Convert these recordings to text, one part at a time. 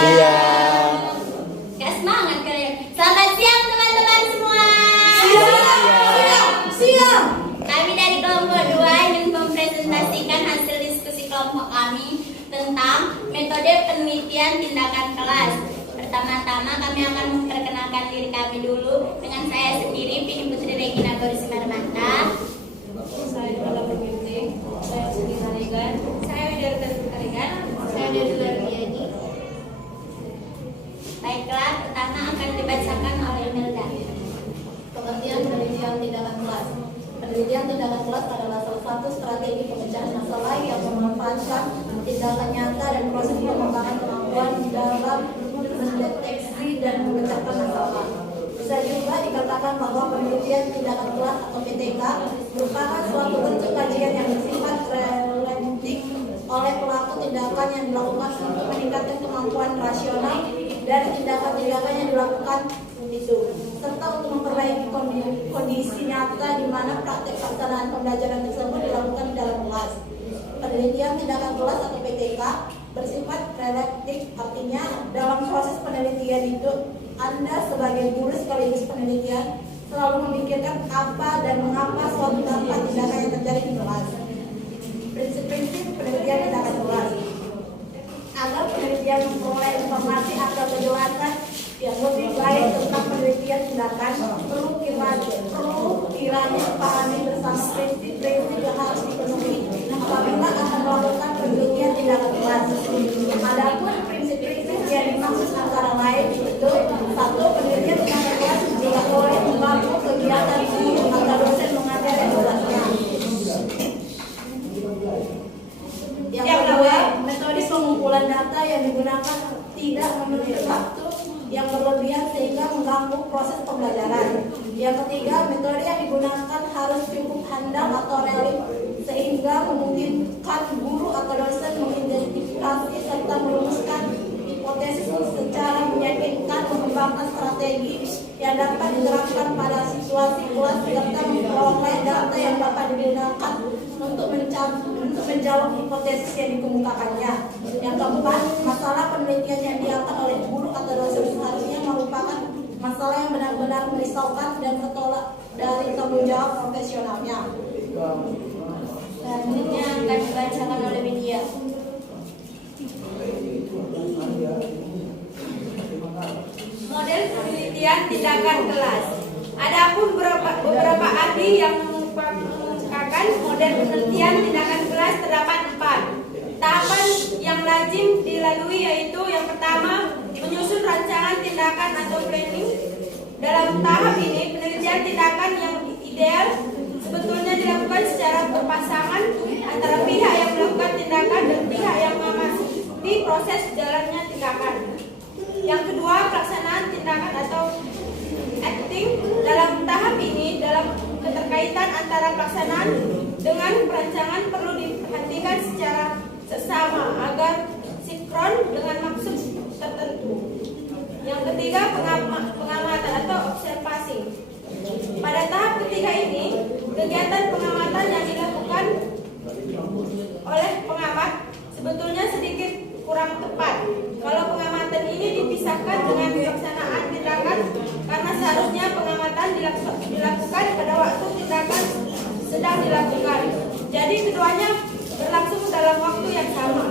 Siang. Gak semangat kalian. Selamat siang teman-teman semua. Siang. Kami dari kelompok 2 ingin mempresentasikan hasil diskusi kelompok kami tentang metode penelitian tindakan kelas. Pertama-tama kami akan memperkenalkan diri kami dulu dengan saya sendiri, Pini Putri Regina Boris Marmanta. Saya Nala Perminte. Saya Siti Haregan. Saya Widya Haregan. Saya dari Lardiani. Baiklah, pertama akan dibacakan oleh Melda. Pengertian penelitian tindakan kelas. Penelitian tindakan kelas adalah salah satu strategi pemecahan masalah yang memanfaatkan tindakan nyata dan proses pengembangan kemampuan dalam mendeteksi dan memecahkan masalah. Bisa juga dikatakan bahwa penelitian tindakan kelas atau PTK merupakan suatu bentuk kajian yang bersifat preventif oleh pelaku tindakan yang dilakukan untuk meningkatkan kemampuan rasional dari tindakan-tindakan yang dilakukan itu, serta untuk memperbaiki kondisi nyata di mana praktek pelaksanaan pembelajaran tersebut dilakukan di dalam kelas. Penelitian tindakan kelas atau PTK bersifat preventif, artinya dalam proses penelitian itu Anda sebagai guru sekaligus penelitian selalu memikirkan apa dan mengapa suatu dampak tindakan yang terjadi di kelas. Prinsip-prinsip penelitian tindakan kelas. Agar penelitian memperoleh informasi atau kejelasan yang lebih baik tentang penelitian tindakan, perlu kiranya dipahami bersama prinsip-prinsip yang harus dipenuhi apabila akan melakukan penelitian tindakan kelas. Adapun prinsip-prinsip yang dimaksud antara lain itu: 1. Penelitian tindakan kelas tidak boleh mengganggu kegiatan guru atau dosen mengajar yang tugasnya. Yang kedua, metode pengumpulan data yang digunakan tidak memiliki waktu yang berlebihan sehingga mengganggu proses pembelajaran. Yang ketiga, metode yang digunakan harus cukup handal atau realis sehingga memungkinkan guru atau dosen mengidentifikasi serta merumuskan hipotesis secara meyakinkan, mengembangkan strategi yang dapat diterapkan pada situasi kelas serta memperoleh data yang dapat digunakan untuk menjawab hipotesis yang dikemukakannya. Yang keempat, masalah penelitian yang diangkat oleh guru atau dosen seharusnya merupakan masalah yang benar-benar merisaukan dan tertolak dari tanggung jawab profesionalnya. Selanjutnya akan dibacakan oleh Widya. Model penelitian tindakan kelas. Adapun beberapa ahli yang mengungkapkan model penelitian tindakan kelas terdapat 4. Tahapan yang lazim dilalui yaitu yang pertama, menyusun rancangan tindakan atau planning. Dalam tahap ini, penelitian tindakan yang ideal sebetulnya dilakukan secara berpasangan antara pihak yang melakukan tindakan dan pihak yang mengamati proses jalannya tindakan. Yang kedua, pelaksanaan tindakan atau acting. Dalam tahap ini, dalam keterkaitan antara pelaksanaan dengan perancangan perlu diperhatikan secara sesama agar sinkron dengan maksud tertentu. Yang ketiga, pengamatan atau observasi. Pada tahap ketiga ini, kegiatan pengamatan yang dilakukan oleh pengamat sebetulnya sedikit kurang tepat kalau pengamatan ini dipisahkan dengan pelaksanaan tindakan, karena seharusnya pengamatan dilakukan pada waktu tindakan sedang dilakukan. Jadi keduanya berlangsung dalam waktu yang sama.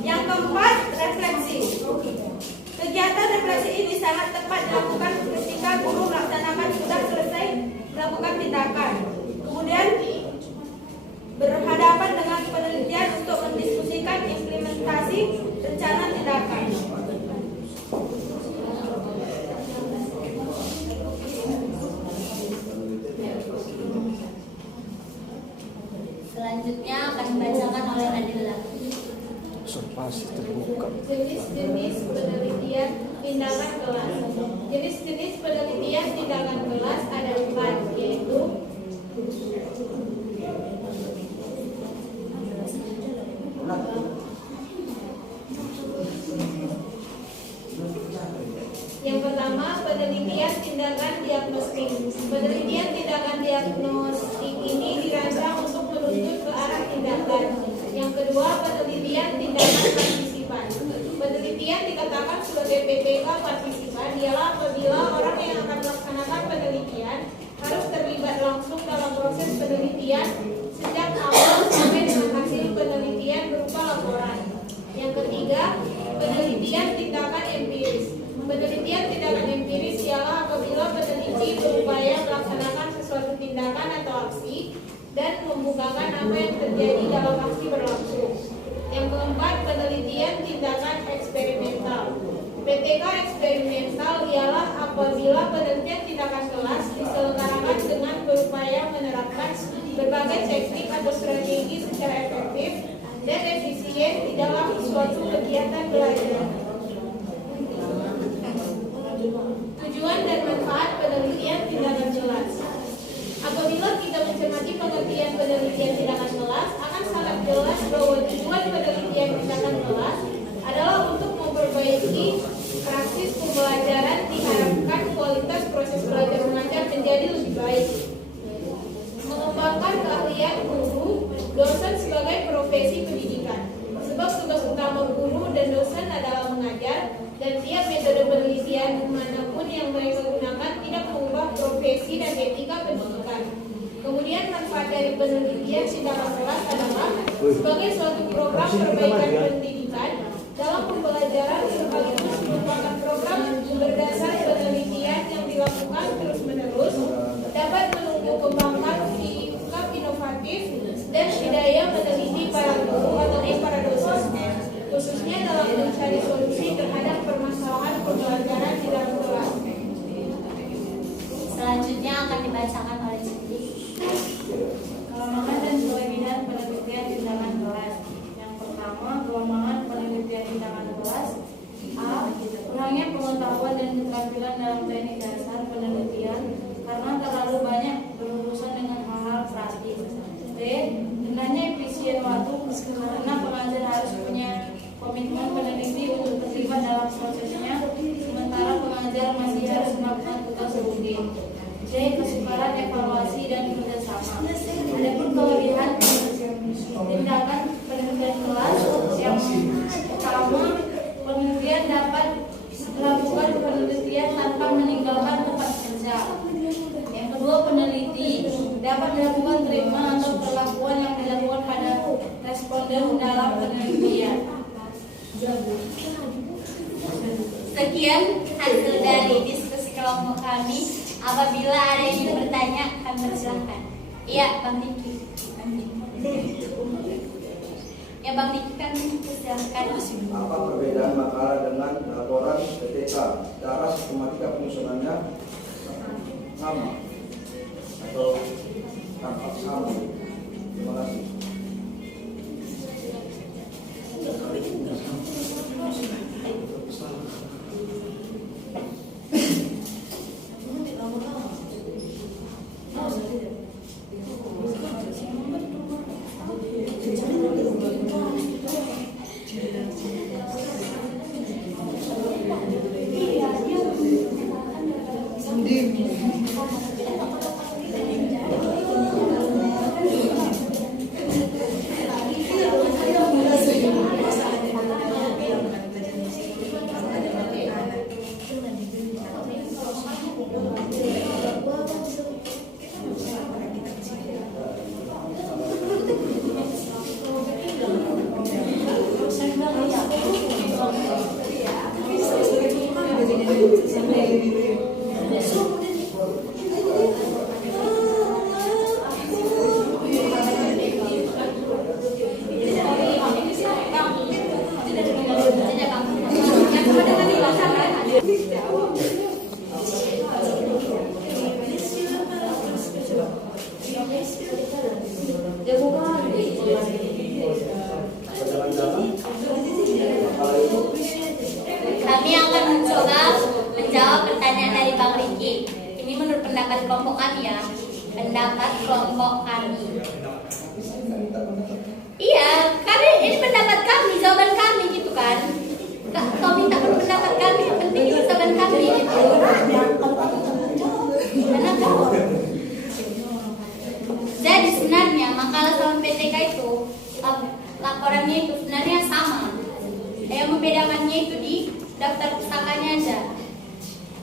Yang keempat, refleksi. Kegiatan refleksi ini sangat tepat dilakukan ketika guru melaksanakan sudah selesai melakukan tindakan. Kemudian berhadapan dengan penelitian untuk mendiskusikan implementasi rencana tindakan. Selanjutnya akan dibacakan oleh Nadila. Observasi terbuka. Jenis-jenis penelitian tindakan kelas. Jenis-jenis penelitian tindakan kelas ada 4, yaitu yang pertama, penelitian tindakan diagnostik. Penelitian tindakan diagnostik ini dirancang untuk menuju ke arah tindakan. Yang kedua, penelitian tindakan antisipan. Penelitian dikatakan sebagai PTK partisipan ialah apabila orang yang akan melaksanakan penelitian harus terlibat langsung dalam proses penelitian sejak awal sampai dengan hasil penelitian berupa laporan. Yang ketiga, penelitian tindakan empiris. Penelitian tindakan empiris ialah apabila peneliti berupaya melaksanakan sesuatu tindakan atau aksi dan membukakan apa yang terjadi dalam aksi berlangsung. Yang keempat, penelitian tindakan eksperimental. PTK eksperimental ialah apabila penelitian tindakan kelas diselenggarakan dengan berupaya menerapkan berbagai teknik atau strategi secara efektif dan efisien di dalam suatu kegiatan belajar. Tujuan dan manfaat penelitian tindakan kelas. Apabila kita mencermati pengertian penelitian tindakan kelas, akan sangat jelas bahwa tujuan penelitian tindakan kelas adalah untuk memperbaiki praksis pembelajaran, diharapkan kualitas proses belajar mengajar menjadi lebih baik. Mengembangkan keahlian guru, dosen sebagai profesi pendidikan. Sebab tugas utama guru dan dosen adalah mengajar, dan tiap metode penelitian manapun yang mereka gunakan tidak mengubah profesi dan etika pendidikan. Kemudian manfaat dari penelitian tindakan kelas adalah sebagai suatu program perbaikan pendidikan dalam pembelajaran sekaligus merupakan program berdasar penelitian yang dilakukan terus-menerus dapat menumbuhkembangkan sikap inovatif dan daya meneliti para guru atau para dosen, khususnya dalam mencari solusi terhadap permasalahan pembelajaran di dalam kelas. Selanjutnya akan dibacakan oleh Siti. Kelemahan dan kelebihan penelitian tindakan kelas. Yang pertama, kelemahan penelitian tindakan kelas. A. Kurangnya pengetahuan dan keterampilan dalam teknik dasar penelitian karena terlalu banyak berurusan dengan hal-hal praktis. B. Rendahnya efisien waktu karena pengajar harus punya komitmen peneliti untuk terlibat dalam prosesnya, sementara pengajar masih harus melakukan tugas rutin. C. Kesukaran evaluasi dan kerjasama. Adapun kelebihan tindakan penelitian kelas, yang pertama, penelitian dapat melakukan penelitian tanpa meninggalkan tempat kerja. Yang kedua, peneliti dapat melakukan terima atau perlakuan yang dilakukan pada responden dalam penelitian. Sekian hasil dari diskusi kelompok kami. Apabila ada yang ingin bertanya, kami persilahkan. Iya, Bang Diki. Ya, Bang Diki, kami persilahkan. Apa perbedaan makalah dengan laporan PTK? Cara sistematika penyusunannya sama atau tampak sama? Terima kasih. Kami akan mencoba menjawab pertanyaan dari Bang Riki. Ini menurut pendapat kelompok kami ya. Pendapat kelompok kami. Iya, kami ini pendapat kami, jawaban kami gitu kan. Kau minta pendapat kami, yang penting itu jawaban kami gitu. Kenapa? Jadi sebenarnya makalah sama PTK itu laporannya itu sebenarnya sama. Yang daftar pustakanya ada.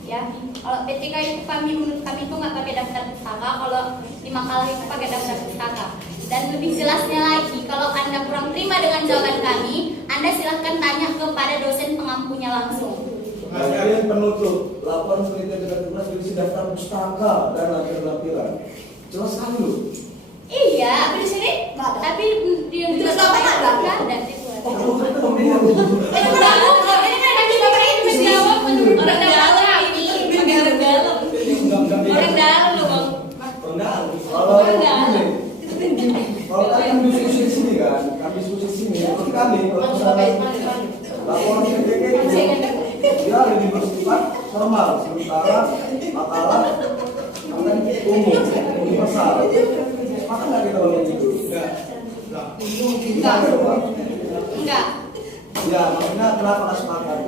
Ya, kalau PTK itu menurut kami itu nggak pakai daftar pustaka, kalau di makalah itu pakai daftar pustaka. Dan lebih jelasnya lagi, kalau Anda kurang terima dengan jawaban kami, Anda silahkan tanya kepada dosen pengampunya langsung. Kemudian penutup, laporan penelitian tingkat kelas berisi daftar pustaka dan lampiran. Jelas sekali loh. Iya, tapi di sini, tapi di Terus apa ada? nggak ada. Ini kan tadi Bapak ini menjawab menurut orang dalam ini. Orang dalam loh Bang. Kalau kalian diskusi di sini kan, kami diskusi di sini, menurut kami laporan PTK itu dia lebih bersifat formal, sementara makalah akan umum, universal. Maka nggak kita ngomong gitu? Enggak. Ya, makanya kenapa nggak sepakat?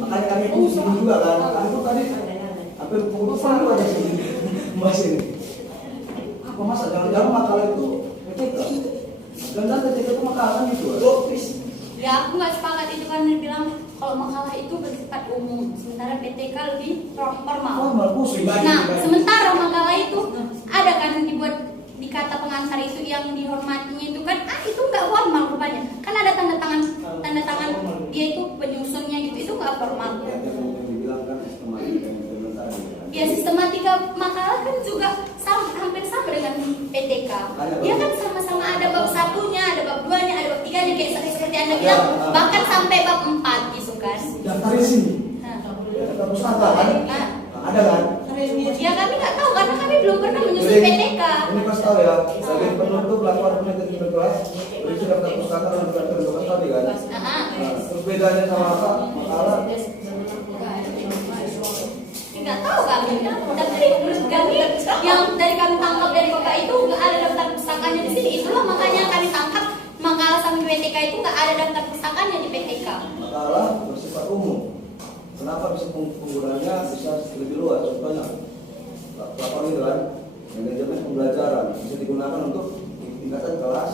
Makanya kami diskusi juga kan. Kami tuh tadi hampir pukul itu ada sini bahas ini. Apa masa jangan-jangan makalah itu PTK? Dan PTK itu makalah kan gitu. Ya, aku nggak sepakat itu kan dia bilang kalau makalah itu bersifat umum, sementara PTK lebih formal. Formal khusus. Nah, sementara makalah itu ada kan dibuat di kata pengantar itu yang dihormatinya itu kan itu nggak formal rupanya. Kan ada tanda tangan dia itu penyusunnya gitu, itu nggak formal. Ya, yang dibilang kan sistematika implementasi. Ya, sistematika makalah kan juga hampir sama dengan PTK. Dia kan sama-sama ada bab satunya, ada bab 2-nya, ada bab 3-nya kayak seperti Anda bilang, bahkan sampai bab 4 gitu kan. Daftar di sini. Daftar pustaka kan? Ada kan? Ya kami nggak tahu karena kami belum pernah menyusun PTK. Ini pas tahu ya, sebagai penutup laporan penelitian tingkat kelas berisi daftar pustaka dan daftar kelas tadi kan? Nah, terus bedanya sama apa? Makalah. Nggak tahu kami. Tapi menurut kami yang dari kami tangkap dari Bapak itu nggak ada daftar pustakanya di sini. Itulah makanya kami tangkap makalah sama PTK itu nggak ada daftar pustakanya di PTK. Makalah bersifat umum. Kenapa bisa penggunanya bisa lebih luas? Contohnya, laporan itu kan, manajemen pembelajaran bisa digunakan untuk tingkatan kelas,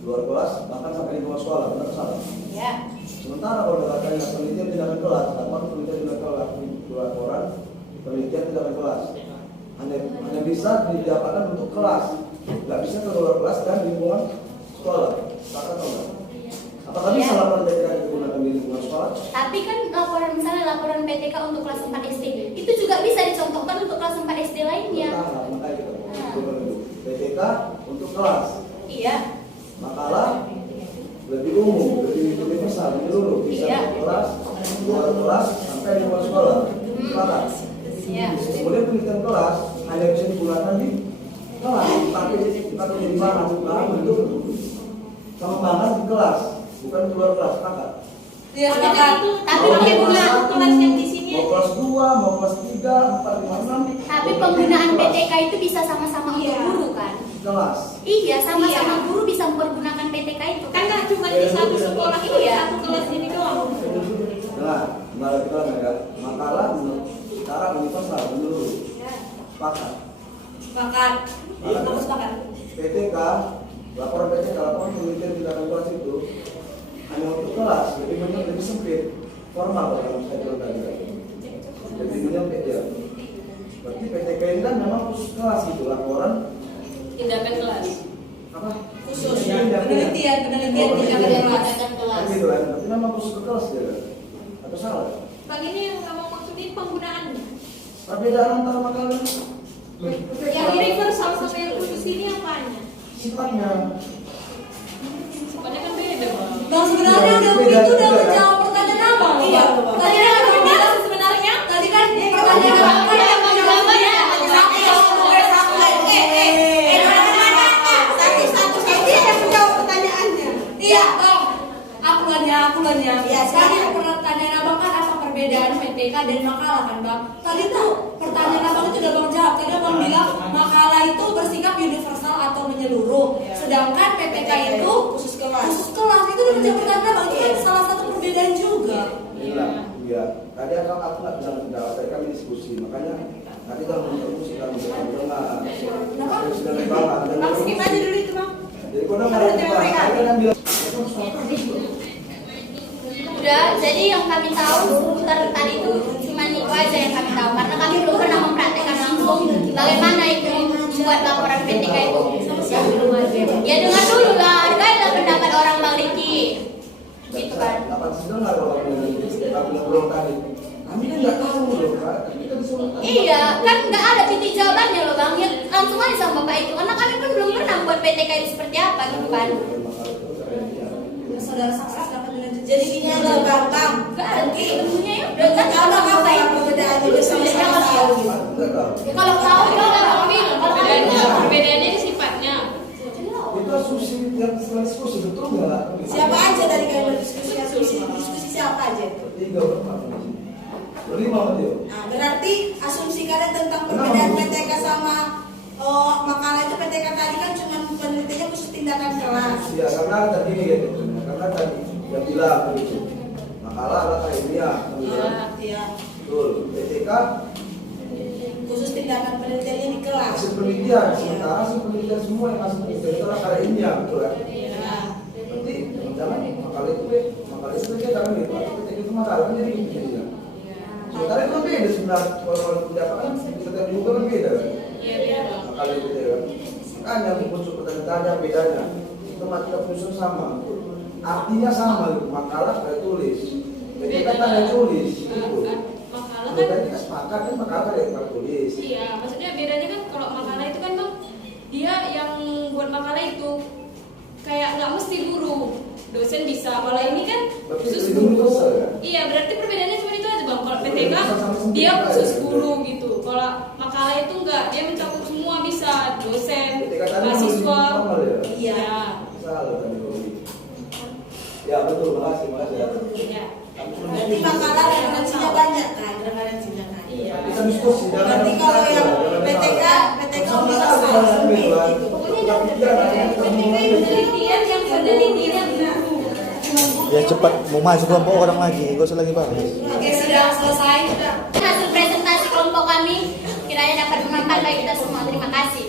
luar kelas, bahkan sampai di luar sekolah, benar salah? Ya. Sementara kalau katanya penelitian tindakan kelas, laporan penelitian tindakan kelas, laporan penelitian tindakan kelas, hanya bisa didapatkan untuk kelas, nggak bisa ke luar kelas dan lingkungan sekolah. Sepakat atau enggak? Apakah bisa laporan PTK digunakan di lingkungan sekolah? Tapi kan misalnya laporan PTK untuk kelas 4 SD itu juga bisa dicontohkan untuk kelas 4 SD lainnya. Nah, makanya kita PTK untuk kelas. Iya. Makalah lebih umum, lebih universal, menyeluruh, bisa ke kelas, luar kelas, sampai di luar sekolah. Sepakat? Iya. Kemudian penelitian kelas hanya bisa digunakan di kelas, tapi di mana? Bentuk pengembangan di kelas, bukan di luar kelas. Sepakat? Iya, Tapi pakai penggunaan kelas yang di sini mau kelas 2, mau kelas 3, 4, 5, 6. Tapi penggunaan PTK itu bisa sama-sama untuk guru kan? Kelas. Iya, sama-sama guru bisa mempergunakan PTK itu. kan nggak cuma di satu sekolah itu Iya. satu kelas ini doang. Nah, kembali kita ya. Makalah secara universal menyeluruh. Sepakat. Sepakat. Aku sepakat. PTK, laporan PTK, laporan penelitian tindakan kelas itu hanya untuk kelas, lebih sempit, formal kalau saya bilang tadi. Lebih menyempit ya. Berarti PTK ini kan memang khusus kelas gitu, laporan Tindakan kelas. apa? Khusus. Tindakan. Penelitian tindakan kelas. Gitu kan, berarti memang khusus ke kelas ya. Atau salah? Bang ini yang kamu maksudin penggunaannya. Perbedaan antara makalah Yang universal sama yang khusus ini apanya? sifatnya. Sifatnya kan beda, Bang. Bang, sebenarnya itu udah menjawab pertanyaan apa? Iya. Tadi kan kami bilang sebenarnya tadi kan pertanyaan apa yang menjawabnya Satu saja yang menjawab pertanyaannya. Iya, Bang. Aku nanya. Tadi pertanyaan Abang kan apa perbedaan PTK dan makalah kan, Bang? Tadi tuh pertanyaan Abang itu udah Bang jawab. Tadi Abang bilang makalah itu bersikap universal atau menyeluruh. Sedangkan PTK itu khusus kelas. Itu udah menjawab pertanyaan Abang. Itu kan salah satu perbedaan juga. Iya. Tadi aku nggak bisa menjawab, tadi kami diskusi, makanya nanti kalau diskusi kami dengar. Sudah lebaran. Bang skip aja dulu itu bang. Jadi kau dengar kan bilang. Udah, jadi yang kami tahu Ya dengar dulu lah, hargailah pendapat orang Bang Riki. Gitu kan. Dapat dengar kalau kami ngobrol tadi. Kami kan nggak tahu loh, Kak. Kita disuruh. Iya, kan nggak ada titik jawabannya loh Bang. Ya, langsung aja sama Bapak itu. Karena kami pun belum pernah buat PTK itu seperti apa gitu kan. Saudara saksi dapat dilanjut. Jadi gini aja gampang. Nggak ada ilmunya ya. Dan nggak tahu apa yang perbedaannya bersama-sama tahu. Nggak tahu. Ya, kalau tahu ya nggak ambil. Perbedaannya di sifatnya. Itu asumsi yang sedang diskusi betul nggak? Siapa aja dari kalian berdiskusi? Diskusi siapa aja? 3 orang. 5 Mateo. Nah, berarti asumsi kalian tentang perbedaan PTK sama makalah itu PTK tadi kan cuma penelitiannya khusus tindakan kelas. Ya karena tadi gitu. Karena tadi yang bilang begitu. Makalah adalah ilmiah. Iya. Betul. PTK Khusus tindakan penelitiannya di kelas. hasil penelitian. Sementara hasil penelitian semua yang hasil penelitian itu adalah karya ilmiah, betul kan? Iya. Berarti jangan makalah itu PTK karena gitu. PTK itu makalah jadi gitu. Sementara itu kan beda sebenarnya. Kalau pendapat kan setiap juga kan beda kan? Iya, beda. Makalah itu ya kan? Makanya muncul pertanyaan bedanya. Itu materi penyusun sama. Artinya sama gitu. Makalah kayak tulis. PTK kan yang tulis. Gitu. Makalah kan Bedanya kita sepakat kan makalah kayak tulis. iya, maksudnya bedanya kan kalau makalah itu kan Bang, dia yang buat makalah itu kayak nggak mesti guru, dosen bisa. Kalau ini kan Berarti khusus itu guru. dosen, ya? Iya, berarti perbedaannya cuma itu aja Bang. Kalau PTK dia khusus guru gitu. Kalau makalah itu enggak, dia mencakup semua bisa, dosen, PTK tadi mahasiswa. normal ya? Iya. Salah tadi. Ya betul, makasih ya. Iya. Berarti makalah referensinya banyak kan? Referensinya kan? Iya. Kita diskusi. Berarti kalau yang PTK universal sempit gitu. Pokoknya penelitian yang penelitian guru. Ya cepat, mau masuk kelompok orang lagi, gak usah lagi bahas. Oke, sudah selesai. Hasil presentasi kelompok kami kiranya dapat bermanfaat bagi kita semua. Terima kasih.